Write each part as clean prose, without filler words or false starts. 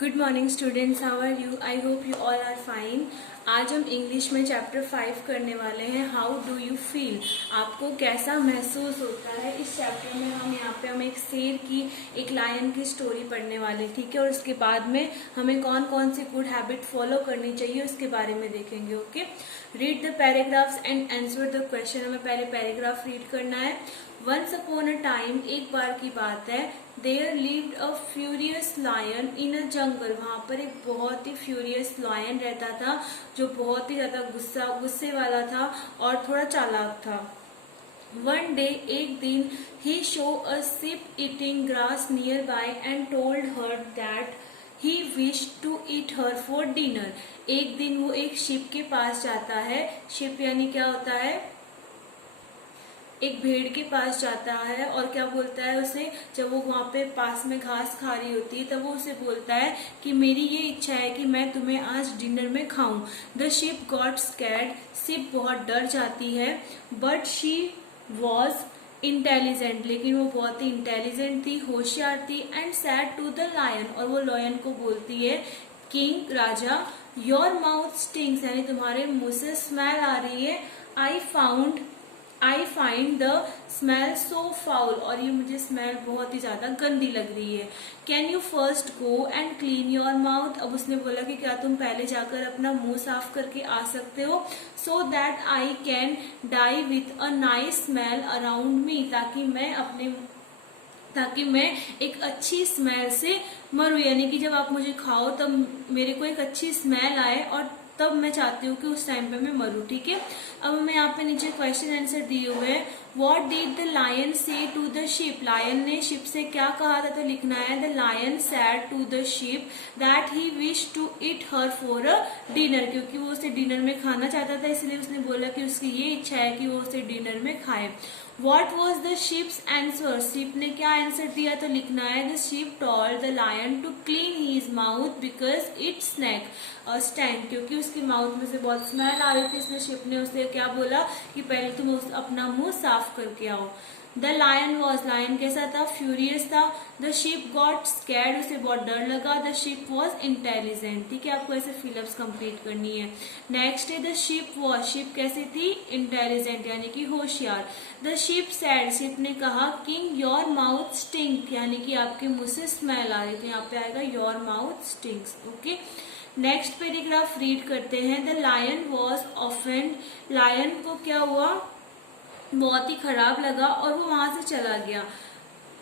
Good morning students, how are you? I hope you all are fine. आज हम English में chapter 5 करने वाले हैं। How do you feel? आपको कैसा महसूस होता है? इस चैप्टर में हम एक शेर की, एक लायन की स्टोरी पढ़ने वाले हैं, ठीक है। और उसके बाद में हमें कौन कौन सी गुड हैबिट फॉलो करनी चाहिए उसके बारे में देखेंगे। Okay, read the paragraphs and answer the question. हमें पहले पैराग्राफ रीड करना है। वंस अपॉन अ टाइम, एक बार की बात है, there lived a furious lion in a jungle. वहां पर एक बहुत ही फ्यूरियस लायन रहता था जो बहुत ही ज्यादा गुस्से वाला था और थोड़ा चालाक था। वन डे, एक दिन, he saw a sheep eating grass nearby and told her that he wish to eat her for dinner. एक दिन वो एक शिप के पास जाता है। शिप यानी क्या होता है? एक भेड़ के पास जाता है और क्या बोलता है उसे, जब वो वहां पे पास में घास खा रही होती है तब वो उसे बोलता है कि मेरी ये इच्छा है कि मैं तुम्हें आज डिनर में खाऊं। The ship got scared. Ship बहुत डर जाती है। बट शी वॉज इंटेलिजेंट, लेकिन वो बहुत ही इंटेलिजेंट थी, होशियार थी। And said to the lion, और वो लायन को बोलती है, किंग, राजा, योर माउथ स्टिंग्स, यानी तुम्हारे मुंह से स्मेल आ रही है। I find the smell so foul, और ये मुझे स्मेल बहुत ही ज्यादा गंदी लग रही है। Can you first go and clean your mouth? अब उसने बोला कि क्या तुम पहले जाकर अपना मुंह साफ करके आ सकते हो, so that I can die with a nice smell around me, ताकि मैं एक अच्छी स्मेल से मरूं, यानी कि जब आप मुझे खाओ तब मेरे को एक अच्छी स्मेल आए, और तब मैं चाहती हूँ कि उस टाइम पे मैं मरूं, ठीक है। अब मैं यहाँ पे नीचे क्वेश्चन आंसर दिए हुए हैं। What did the lion say to the sheep? Lion ने शिप से क्या कहा था? तो लिखना है, the lion said to the sheep that he wish to eat her for a dinner, क्योंकि वो उसे डिनर में खाना चाहता था, इसलिए उसने बोला कि उसकी ये इच्छा है कि वो उसे डिनर में खाए। What was the ship's answer? Ship ने क्या आंसर दिया? तो लिखना है, the ship told the lion to clean his mouth because it stank, क्योंकि उसके माउथ में से बहुत स्मेल आ रही थी, इसलिए शिप ने उसे क्या बोला कि पहले तुम अपना मुंह साफ करके आओ। द लायन कैसा था? फ्यूरियस था। द शिप गॉट स्कैर्ड, उसे बहुत डर लगा। द शिप वॉज इंटेलिजेंट, ठीक है। आपको ऐसे फिलअप्स कंप्लीट करनी है। नेक्स्ट है, द शिप कैसी थी? इंटेलिजेंट, यानी कि होशियार। द शिप सैड, शिप ने कहा, किंग योर माउथ स्टिंक, यानी कि आपके मुंह से स्मेल आ रही थी, यहाँ पे आएगा your mouth stinks, okay. Next paragraph read करते हैं। The lion was offend, lion को क्या हुआ? बहुत ही खराब लगा और वो वहां से चला गया।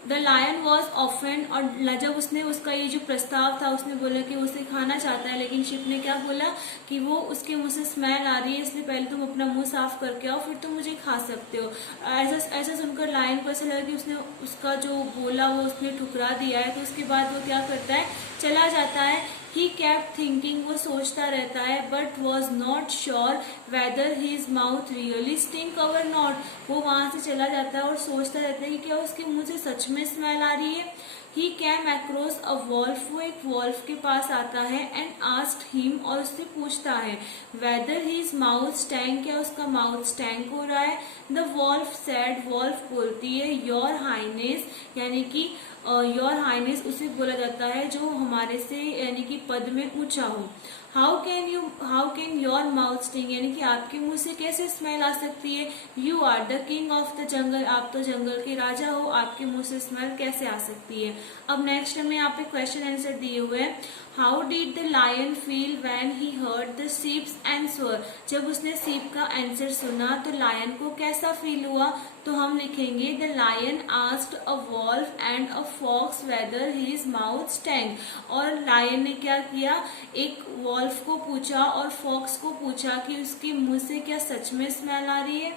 द लायन वॉज ऑफेंड, और जब उसने उसका ये जो प्रस्ताव था, उसने बोला कि उसे खाना चाहता है, लेकिन शिप ने क्या बोला कि वो उसके मुंह से स्मेल आ रही है, इसलिए पहले तुम अपना मुंह साफ करके आओ, फिर तुम मुझे खा सकते हो। ऐसा सुनकर लायन को ऐसा लगा कि उसने उसका जो बोला वो उसने ठुकरा दिया है, तो उसके बाद वो क्या करता है? चला जाता है। ही kept थिंकिंग, वो सोचता रहता है, but was not sure weather his mouth really stink और नॉट। वो वहां से चला जाता है और सोचता रहता है कि क्या उसके मुंह से सच में स्मेल आ रही है। He came across a wolf, वो एक वॉल्फ के पास आता है। एंड आस्क्ड हिम, और उससे पूछता है, वेदर हिज माउथ स्टैंक, क्या उसका माउथ स्टैंक हो रहा है। द वॉल्फ सैड, वॉल्फ बोलती है, योर हाइनेस, यानी कि योर हाइनेस उसे बोला जाता है जो हमारे से यानी कि पद में ऊंचा हो। How can your mouth sting, यानी कि आपके मुंह से कैसे स्मेल आ सकती है। You are the king of the jungle, आप तो जंगल के राजा हो, आपके मुंह से स्मेल कैसे आ सकती है। अब नेक्स्ट में यहाँ पे क्वेश्चन आंसर दिए हुए हैं। How did the lion feel when he heard the sheep's answer? जब उसने शीप का आंसर सुना तो लायन को कैसा फील हुआ? तो हम लिखेंगे, the lion asked a wolf and a fox whether his mouth stank, और लायन ने क्या किया? एक वॉल्फ को पूछा और फॉक्स को पूछा कि उसके मुंह से क्या सच में स्मेल आ रही है।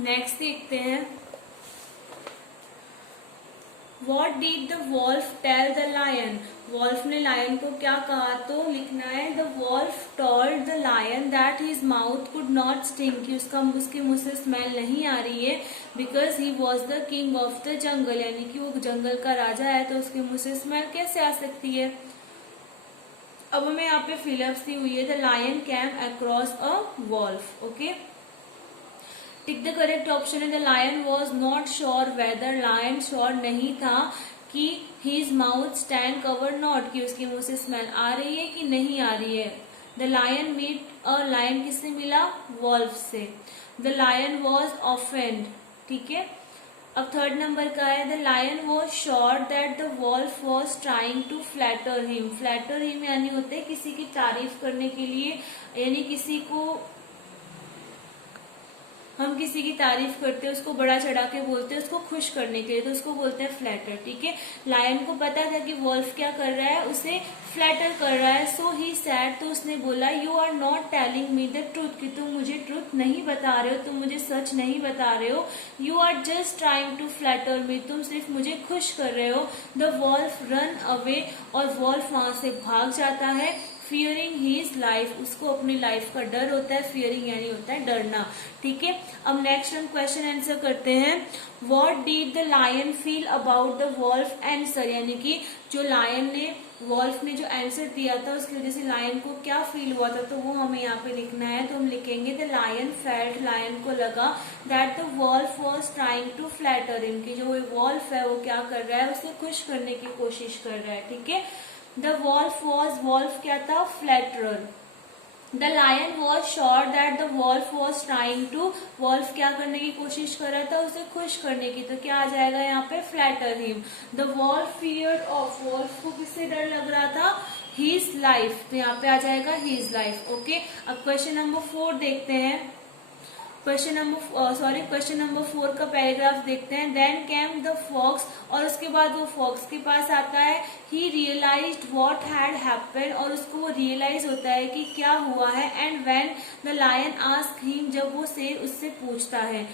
नेक्स्ट देखते हैं। What did the wolf tell the lion? Wolf ने लायन को क्या कहा? तो लिखना है, the wolf told the lion that his mouth could not stink, कि उसके मुंह से स्मेल नहीं आ रही है, because he was the king of the jungle, यानी कि वो जंगल का राजा है, तो उसके मुंह से स्मेल कैसे आ सकती है। अब हमें यहाँ पे फिलअप्स दी हुई है, the lion came across a wolf, okay. Tick the correct option है, the lion was not sure whether, lion sure नहीं था कि his mouth stand cover not, कि उसके मुंह से स्मेल आ रही है कि नहीं आ रही है। The lion met a lion किससे मिला, वॉल्फ से। द लायन वॉज ऑफेंड, ठीक है। अब थर्ड नंबर का है the lion was sure that the wolf was trying to flatter him. Flatter him यानी होते हैं किसी की तारीफ करने के लिए, यानी किसी को हम किसी की तारीफ करते हैं, उसको बड़ा चढ़ा के बोलते हैं, उसको खुश करने के लिए, तो उसको बोलते हैं फ्लैटर, ठीक है। लायन को पता था कि वॉल्फ क्या कर रहा है, उसे फ्लैटर कर रहा है। सो ही सैड, तो उसने बोला you are not telling me the truth, कि तुम मुझे ट्रूथ नहीं बता रहे हो, तुम मुझे सच नहीं बता रहे हो। You are just trying to flatter me, तुम सिर्फ मुझे खुश कर रहे हो। द वॉल्फ रन अवे, और वॉल्फ वहां से भाग जाता है। फियरिंग हीज लाइफ, उसको अपनी लाइफ का डर होता है। फियरिंग यानी होता है डरना, ठीक है। अब नेक्स्ट हम क्वेश्चन आंसर करते हैं। What did the lion feel about the wolf answer, यानी कि जो लायन ने, वॉल्फ ने जो आंसर दिया था उसकी वजह से लायन को क्या फील हुआ था, तो वो हमें यहाँ पे लिखना है। तो हम लिखेंगे द लायन फेल्ट, लायन को लगा that the wolf was trying to flatter him, कि जो वॉल्फ है वो क्या कर रहा है, उसे खुश करने की कोशिश कर रहा है, ठीक है। द वॉल्फ वॉज, वॉल्फ क्या था, flatterer. The lion was sure that the wolf was trying to, wolf क्या करने की कोशिश कर रहा था, उसे खुश करने की, तो क्या आ जाएगा यहाँ पे, flatter him. The wolf feared of, wolf को किससे डर लग रहा था, हीज लाइफ, तो यहाँ पे आ जाएगा हीज लाइफ, ओके। अब क्वेश्चन नंबर 4 देखते हैं। क्वेश्चन नंबर 4 का पैराग्राफ देखते हैं। देन केम द फॉक्स, और उसके बाद वो फॉक्स के पास आता है। ही रियलाइज्ड व्हाट हैड हैपेंड, और उसको वो रियलाइज होता है कि क्या हुआ है। And when the lion asked him, जब वो शेर उससे पूछता है।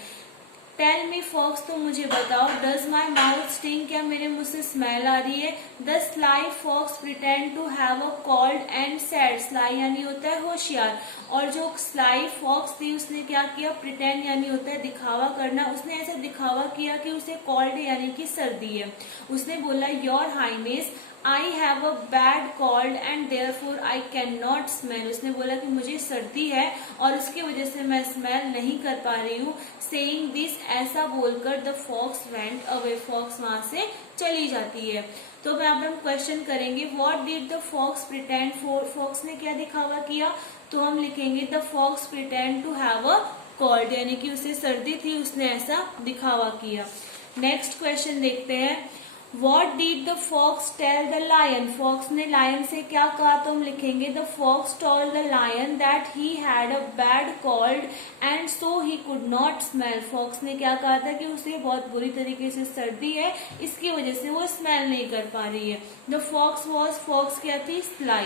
टेल मी फॉक्स, तो मुझे बताओ। डज माई माउथ स्टिंग, क्या मेरे मुंह से स्मेल आ रही है। The sly fox pretend to have a cold and said, sly यानी होता है होशियार, और जो स्लाई फॉक्स थी उसने क्या किया, प्रिटेंड यानी होता है दिखावा करना, उसने ऐसा दिखावा किया कि उसे कॉल्ड यानी कि सर्दी है। उसने बोला your highness I have a bad cold and therefore I can not smell, उसने बोला कि मुझे सर्दी है और उसकी वजह से मैं स्मेल नहीं कर पा रही हूँ। सेइंग दिस, ऐसा बोलकर the fox went away, fox वहां से चली जाती है। तो मैं अब हम क्वेश्चन करेंगे what did the fox pretend for, fox ने क्या दिखावा किया, तो हम लिखेंगे the fox pretend to have a cold, यानी कि उसे सर्दी थी, उसने ऐसा दिखावा किया। नेक्स्ट क्वेश्चन देखते हैं। What did the fox tell the lion? Fox ने lion से क्या कहा, तो हम लिखेंगे the fox told the lion that he had a bad cold and so he could not smell. Fox ने क्या कहा था कि उसे बहुत बुरी तरीके से सर्दी है, इसकी वजह से वो स्मेल नहीं कर पा रही है। The fox was, fox क्या थी, sly.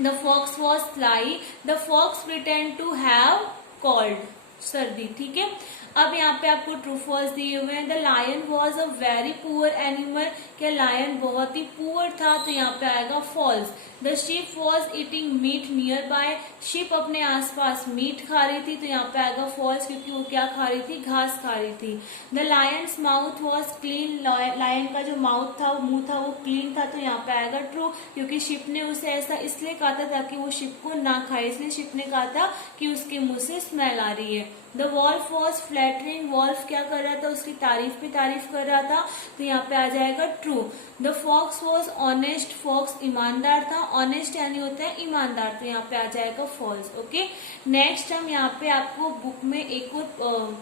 The fox was sly. The fox pretend to have cold, सर्दी, ठीक है। अब यहाँ पे आपको ट्रू फॉल्स दिए हुए हैं। The lion was a very poor animal, क्या लायन बहुत ही पुअर था, तो यहाँ पे आएगा false. The sheep was eating meat nearby, sheep अपने आसपास मीट खा रही थी, तो यहाँ पे आएगा फॉल्स, क्योंकि वो क्या खा रही थी, घास खा रही थी। The lion's mouth was clean, lion का जो माउथ था, मुंह था, वो क्लीन था, तो यहाँ पे आएगा ट्रू, क्योंकि शिप ने उसे ऐसा इसलिए कहा था ताकि वो शिप को ना खाए, इसलिए शिप ने कहा था कि उसके मुंह से स्मेल आ रही है। The wolf was flattering, wolf क्या कर रहा था, उसकी तारीफ पे तारीफ कर रहा था, तो यहाँ पे आ जाएगा true. The fox was honest, fox ईमानदार था, ऑनेस्ट यानी होता है ईमानदार, तो यहाँ पे आ जाएगा फॉल्स, ओके। नेक्स्ट हम यहाँ पे आपको बुक में एक और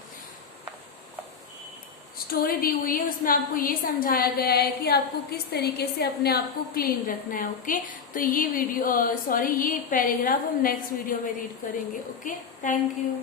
स्टोरी दी हुई है, उसमें आपको ये समझाया गया है कि आपको किस तरीके से अपने आप को क्लीन रखना है, ओके। तो ये वीडियो ये पैराग्राफ हम नेक्स्ट वीडियो में रीड करेंगे, ओके। Thank you.